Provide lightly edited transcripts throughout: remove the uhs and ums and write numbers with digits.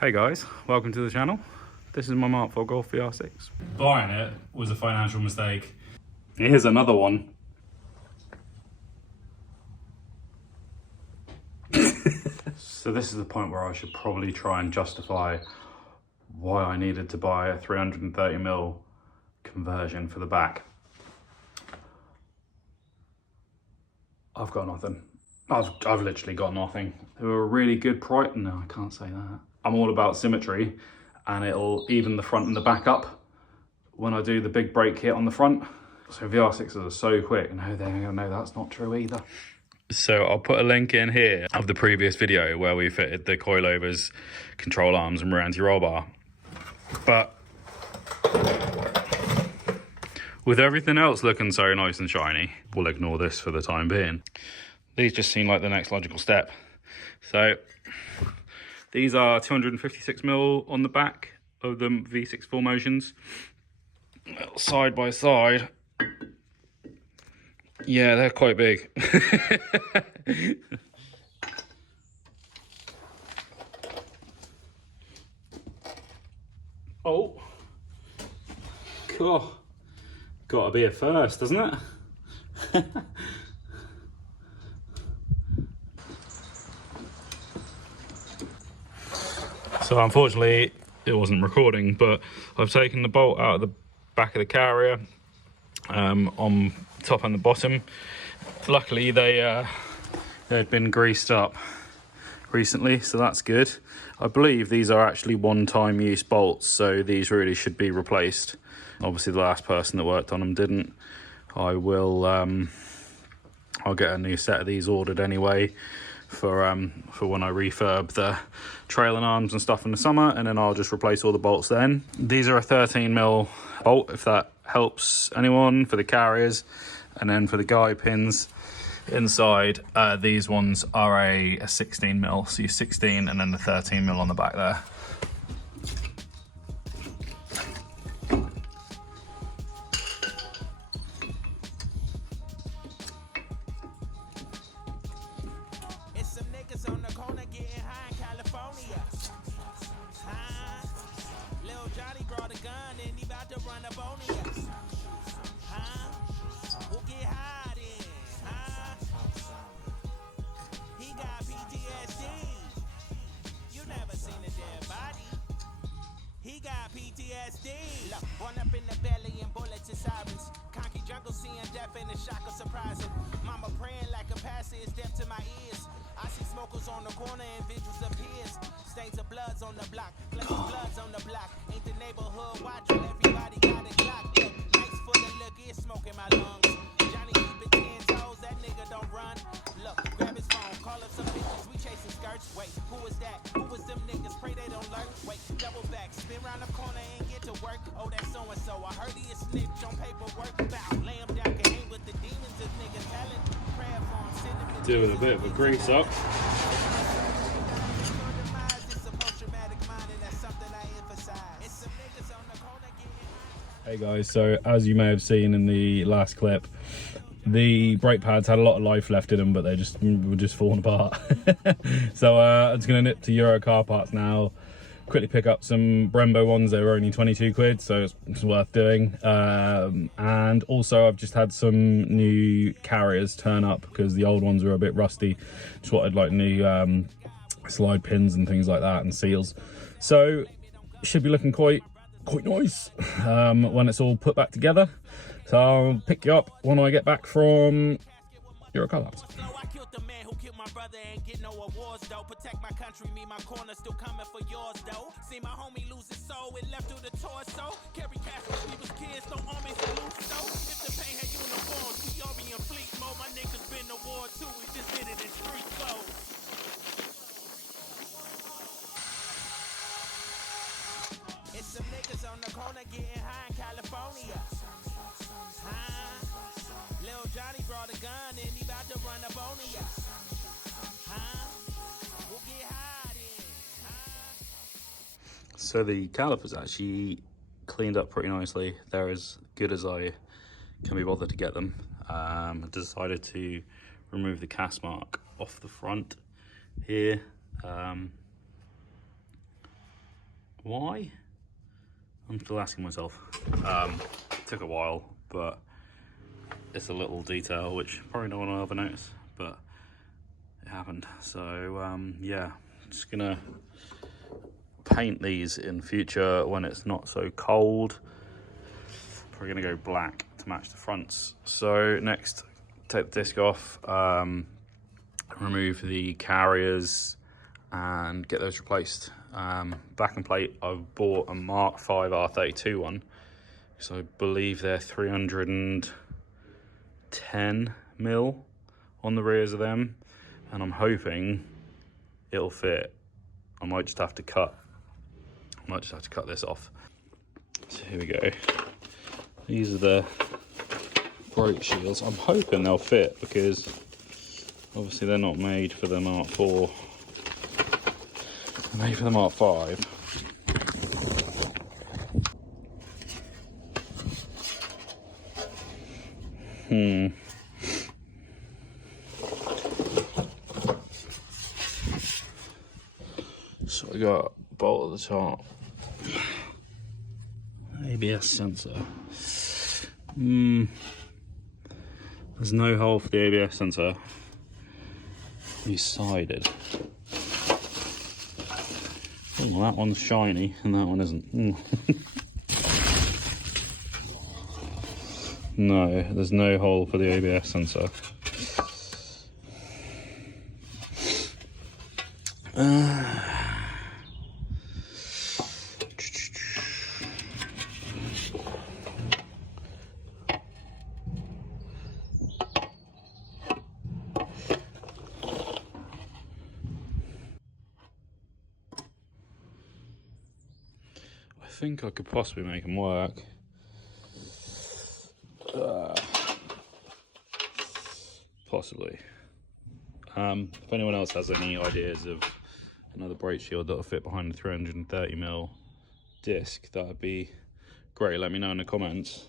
Hey guys, welcome to the channel. This is my MK4 Golf VR6. Buying it was a financial mistake. Here's another one. So this is the point where I should probably try and justify why I needed to buy a 330mm conversion for the back. I've got nothing. I've literally got nothing. They were a really good price. No, I can't say that. I'm all about symmetry, and it'll even the front and the back up when I do the big brake hit on the front. So VR6s are so quick. No, they're gonna know that's not true either. So I'll put a link in here of the previous video where we fitted the coilovers, control arms and rear anti-roll bar. But with everything else looking so nice and shiny, we'll ignore this for the time being. These just seem like the next logical step. So these are 256mm on the back of the V6 full motions, side by side. Yeah, they're quite big. Oh, God, gotta be a first, doesn't it? So unfortunately it wasn't recording, but I've taken the bolt out of the back of the carrier on top and the bottom. Luckily they'd been greased up recently, so that's good. I believe these are actually one-time use bolts, so these really should be replaced. Obviously the last person that worked on them didn't. I'll get a new set of these ordered anyway for when I refurb the trailing arms and stuff in the summer, and then I'll just replace all the bolts then. These are a 13mm bolt, if that helps anyone, for the carriers. And then for the guide pins inside, these ones are a 16mm, so you're 16 and then the 13mm on the back there. Look, one up in the belly and bullets and sirens. Conky jungle seeing death and the shock of surprising. Mama praying like a pastor is deaf to my ears. I see smokers on the corner and vigils appears. Stains of bloods on the block, places bloods on the block. Ain't the neighborhood watching, everybody got a clock. Look, nice for the look, it's smoke in my lungs. Johnny keep it 10 toes, that nigga don't run. Look, grab his phone, call up some bitches, we chasing skirts. Wait, who is that? Who was them niggas? Pray they don't lurk. Wait, double back, spin round the corner and get to work. Oh, that's so and so. I heard he a snitch on paperwork. Bow, lay him down, can hang with the demons. This nigga telling. Prayer for him, send him to Doing a bit of a grease up. Hey guys, so as you may have seen in the last clip, the brake pads had a lot of life left in them, but they were just falling apart. So I'm just gonna nip to Euro Car Parts now, quickly pick up some Brembo ones. They were only 22 quid, so it's worth doing. And also I've just had some new carriers turn up because the old ones were a bit rusty. Just wanted like new slide pins and things like that, and seals. So should be looking quite nice when it's all put back together. So I'll pick you up when I get back from Euro Car Parts. Get no awards though. Protect my country, me my corner still coming for yours though. See my homie lose his soul, it left through the torso. Carry cash for people's kids, don't armies and loot so. If the pain had uniforms, we all be in fleet mode. My niggas been to war too, we just did it in street clothes. It's some niggas on the corner getting high in California. Lil Johnny brought a gun and he about to run up on ya. So the calipers actually cleaned up pretty nicely. They're as good as I can be bothered to get them. I decided to remove the cast mark off the front here. Why? I'm still asking myself. It took a while, but it's a little detail which probably no one will ever notice, but it happened. So yeah, just gonna paint these in future when it's not so cold. Probably gonna go black to match the fronts. So next, take the disc off, remove the carriers and get those replaced. Backing plate, I've bought a Mark 5 R32 one, so I believe they're 310 mil on the rears of them, and I'm hoping it'll fit. I might just have to cut this off. So here we go. These are the brake shields. I'm hoping they'll fit because obviously they're not made for the Mark 4. They're made for the Mark 5. So I got a bolt at the top. ABS sensor. There's no hole for the ABS sensor. He's sided. Oh, well, that one's shiny and that one isn't. No, there's no hole for the ABS sensor. I think I could possibly make them work. Possibly. If anyone else has any ideas of another brake shield that'll fit behind the 330mm disc, that'd be great. Let me know in the comments.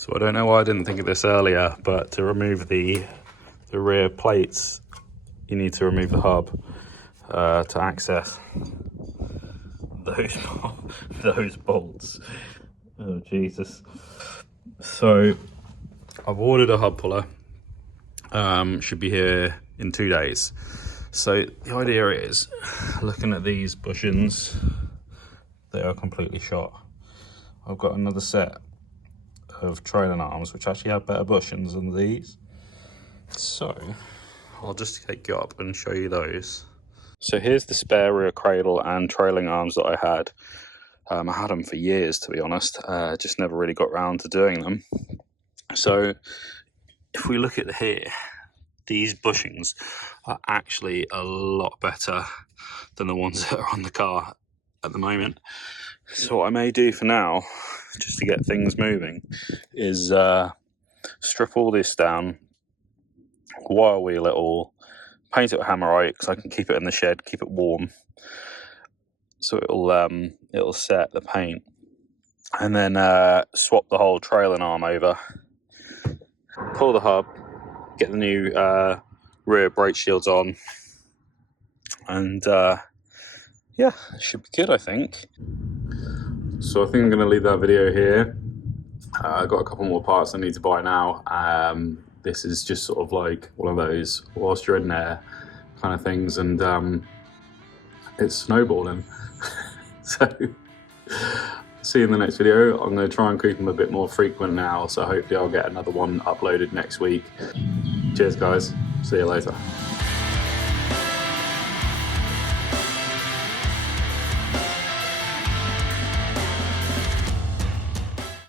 So I don't know why I didn't think of this earlier, but to remove the rear plates, you need to remove the hub to access those bolts. Oh Jesus! So I've ordered a hub puller. Should be here in 2 days. So the idea is, looking at these bushings, they are completely shot. I've got another set of trailing arms which actually have better bushings than these, so I'll just take you up and show you those. So here's the spare rear cradle and trailing arms that I had. I had them for years, to be honest, just never really got around to doing them. So if we look at here, these bushings are actually a lot better than the ones that are on the car at the moment. So what I may do for now, just to get things moving, is strip all this down, wire wheel it all, paint it with Hammerite because I can keep it in the shed, keep it warm, so it'll set the paint, and then swap the whole trailing arm over, pull the hub, get the new rear brake shields on, and yeah, it should be good, I think. So I think I'm going to leave that video here. I've got a couple more parts I need to buy now. This is just sort of like one of those whilst you're in there kind of things, and it's snowballing. So see you in the next video. I'm going to try and keep them a bit more frequent now, so hopefully I'll get another one uploaded next week. Cheers guys, see you later.